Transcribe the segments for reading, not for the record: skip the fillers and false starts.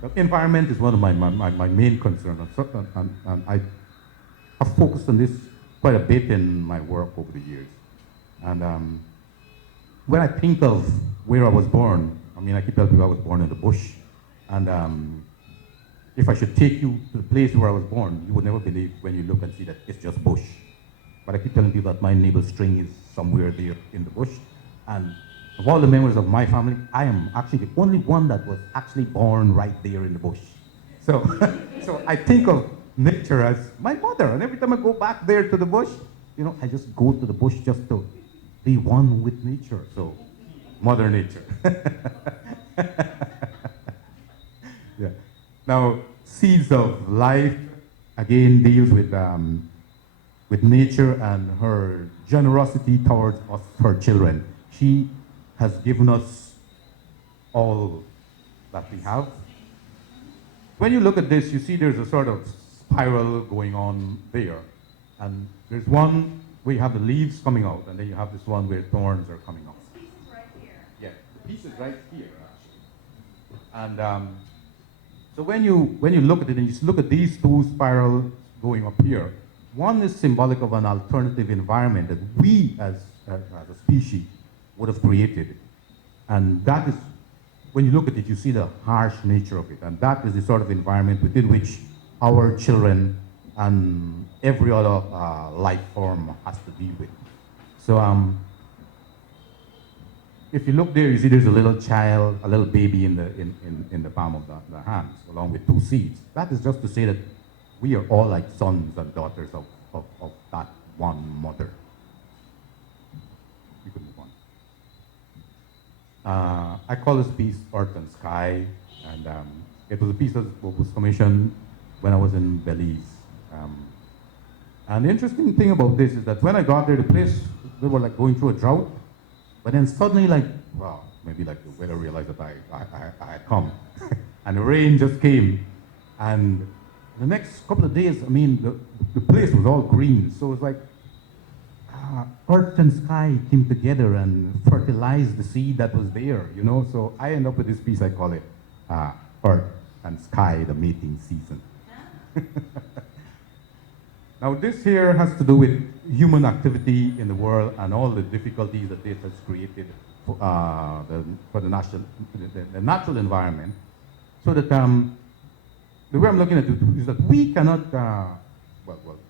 The environment is one of my main concerns, and I have focused on this quite a bit in my work over the years. And when I think of where I was born, I mean, I keep telling people I was born in the bush. And if I should take you to the place where I was born, you would never believe when you look and see that it's just bush. But I keep telling people that my navel string is somewhere there in the bush. And of all the members of my family, I am actually the only one that was actually born right there in the bush. So, so I think of nature as my mother. And every time I go back there to the bush, you know, I just go to the bush just to be one with nature. So, Mother Nature. Yeah. Now, Seeds of Life again deals with nature and her generosity towards us, her children. She has given us all that we have. When you look at this, you see there's a sort of spiral going on there. And there's one where you have the leaves coming out, and then you have this one where thorns are coming out. The piece is right here. Yeah, the piece is right here, actually. And so when you look at it, and you look at these two spirals going up here, one is symbolic of an alternative environment that we as a species would have created. And that is, when you look at it, you see the harsh nature of it. And that is the sort of environment within which our children and every other life form has to deal with. So if you look there, you see there's a little child, a little baby in the palm of the hands, along with two seeds. That is just to say that we are all like sons and daughters of that one mother. You can move on. I call this piece Earth and Sky, and it was a piece that was commissioned when I was in Belize. And the interesting thing about this is that when I got there, the place, we were like going through a drought, but then suddenly like, wow, maybe like the weather realized that I had come. And the rain just came, and the next couple of days, I mean, the place was all green, so it was like, earth and sky came together and fertilized the seed that was there, you know? So I end up with this piece, I call it Earth and Sky, the mating season. Now this here has to do with human activity in the world and all the difficulties that this has created for the natural environment. So that the way I'm looking at it is that we cannot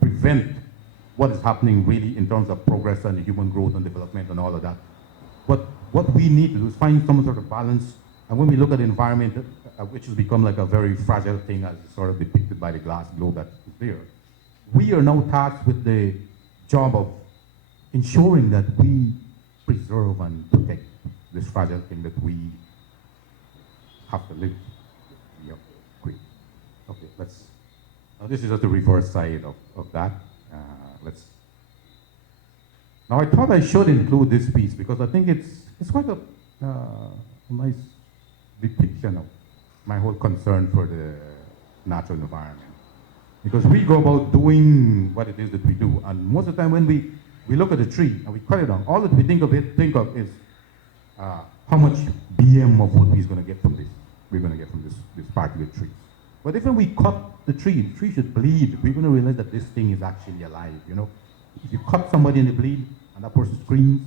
prevent what is happening really in terms of progress and human growth and development and all of that. But what we need to do is find some sort of balance. And when we look at the environment, which has become like a very fragile thing as sort of depicted by the glass globe that is there, we are now tasked with the job of ensuring that we preserve and protect this fragile thing that we have to live. Yep, great. Okay, let's, now this is just the reverse side of that. Now I thought I should include this piece because I think it's quite a nice depiction of my whole concern for the natural environment. Because we go about doing what it is that we do, and most of the time when we look at a tree and we cut it down, all that we think of is how much BM of wood we're going to get from this. We're going to get from this particular tree. But if we cut the tree should bleed. We're going to realize that this thing is actually alive. You know, if you cut somebody and they bleed, and that person screams,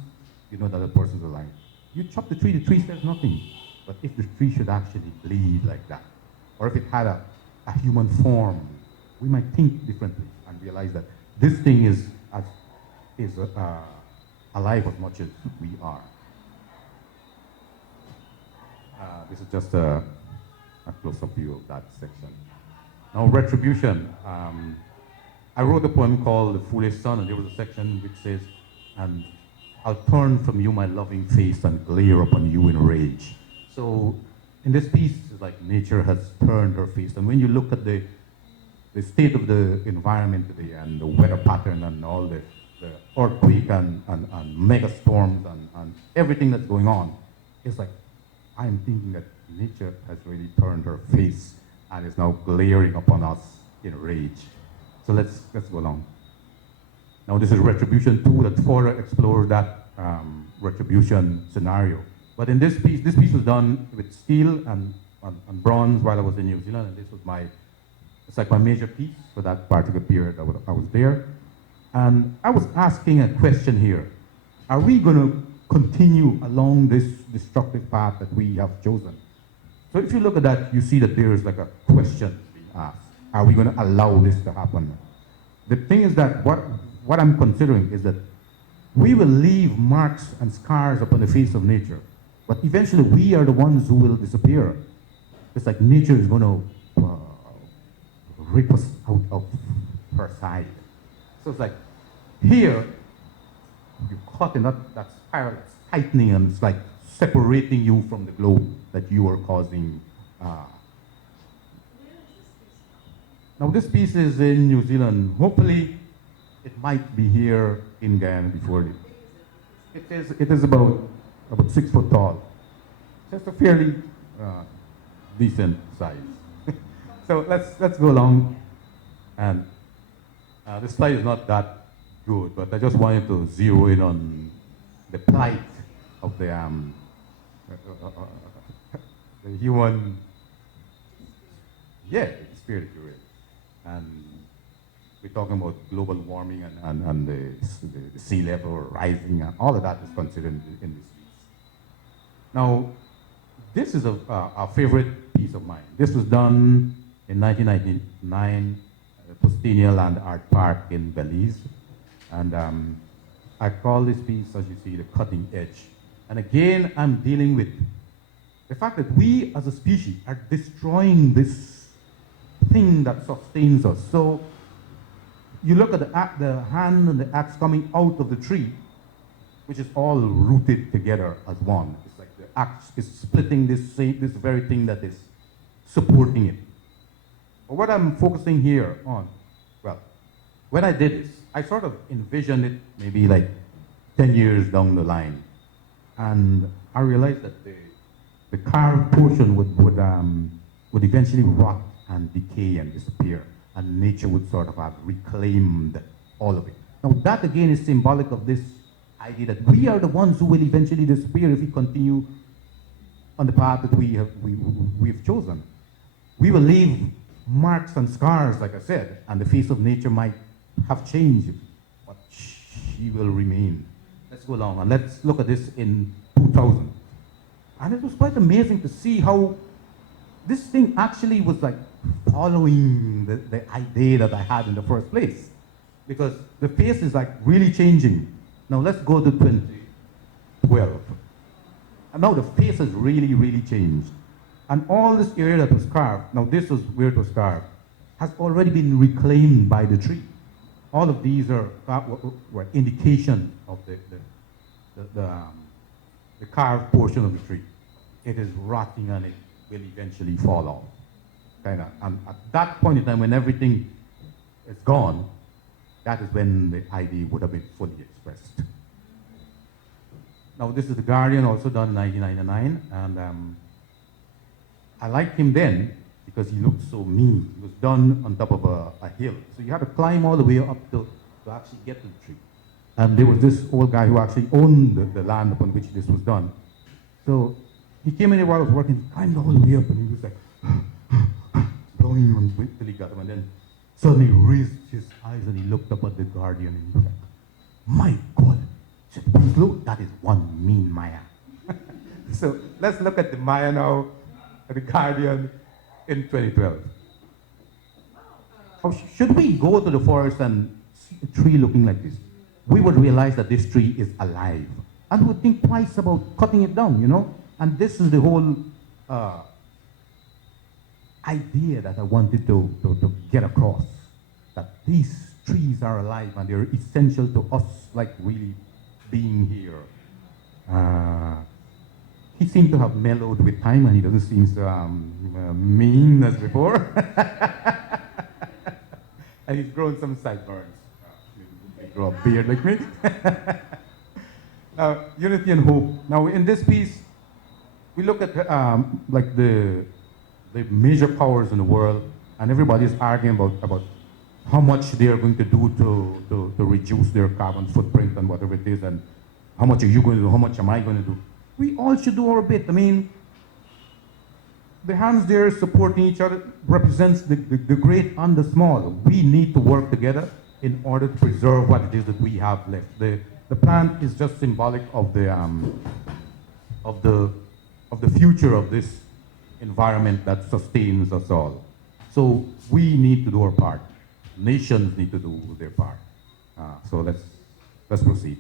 you know that the person's alive. You chop the tree says nothing. But if the tree should actually bleed like that, or if it had a human form, we might think differently and realize that this thing is alive as much as we are. This is just a close-up view of that section. Now, Retribution. I wrote a poem called The Foolish Son, and there was a section which says, and I'll turn from you my loving face and glare upon you in rage. So in this piece, it's like nature has turned her face. And when you look at the state of the environment today and the weather pattern and all the earthquake and mega storms and everything that's going on, it's like I'm thinking that nature has really turned her face and is now glaring upon us in rage. So let's go along. Now this is Retribution 2 that further explores that retribution scenario. But in this piece was done with steel and on bronze while I was in New Zealand, and this was it's like my major piece for that particular period I was there. And I was asking a question here. Are we going to continue along this destructive path that we have chosen? So if you look at that, you see that there is like a question being asked. Are we going to allow this to happen? The thing is that what I'm considering is that we will leave marks and scars upon the face of nature, but eventually we are the ones who will disappear. It's like nature is going to rip us out of her side. So it's like, here, you're caught in that spiral that's tightening, and it's like separating you from the globe that you are causing. Now this piece is in New Zealand. Hopefully, it might be here in Guyana before it is about 6 foot tall. Just a fairly decent size. So let's go along. And this slide is not that good, but I just wanted to zero in on the plight of the human, spirit, and we're talking about global warming and the sea level rising, and all of that is considered in this piece. Now, this is a favorite piece of mine. This was done in 1999 at the Postania Land Art Park in Belize. And I call this piece, as you see, the cutting edge. And again, I'm dealing with the fact that we as a species are destroying this thing that sustains us. So you look at the hand and the axe coming out of the tree, which is all rooted together as one. It's like the axe is splitting this very thing that is supporting it. But what I'm focusing here on, well, when I did this, I sort of envisioned it maybe like 10 years down the line. And I realized that the carved portion would eventually rot and decay and disappear. And nature would sort of have reclaimed all of it. Now that again is symbolic of this idea that we are the ones who will eventually disappear if we continue on the path that we've chosen. We will leave marks and scars, like I said, and the face of nature might have changed, but she will remain. Let's go along and let's look at this in 2000. And it was quite amazing to see how this thing actually was like following the idea that I had in the first place. Because the face is like really changing. Now let's go to 2012. And now the face has really, really changed. And all this area that was carved, now this was where it was carved, has already been reclaimed by the tree. All of these were indication of the carved portion of the tree. It is rotting and it will eventually fall off. And at that point in time, when everything is gone, that is when the idea would have been fully expressed. Now this is The Guardian, also done in 1999, and I liked him then because he looked so mean. It was done on top of a hill. So you had to climb all the way up to actually get to the tree. And there was this old guy who actually owned the land upon which this was done. So he came in here while I was working, he climbed all the way up, and he was like, blowing until he got him, and then suddenly raised his eyes and he looked up at the Guardian and he was like, my God, said, Winslow, that is one mean Maya. So let's look at the Maya now, at the Guardian in 2012. How should we go to the forest and see a tree looking like this? We would realize that this tree is alive. And we would think twice about cutting it down, you know? And this is the whole idea that I wanted to get across. That these trees are alive and they're essential to us, like really being here. He seemed to have mellowed with time and he doesn't seem so mean as before. And he's grown some sideburns. He grow a beard like me. Unity and hope. Now in this piece, we look at like the major powers in the world, and everybody's arguing about how much they are going to do to reduce their carbon footprint and whatever it is, and how much are you going to do, how much am I going to do. We all should do our bit. I mean, the hands there supporting each other represents the great and the small. We need to work together in order to preserve what it is that we have left. The plant is just symbolic of the future of this environment that sustains us all. So we need to do our part. Nations need to do their part. So let's proceed.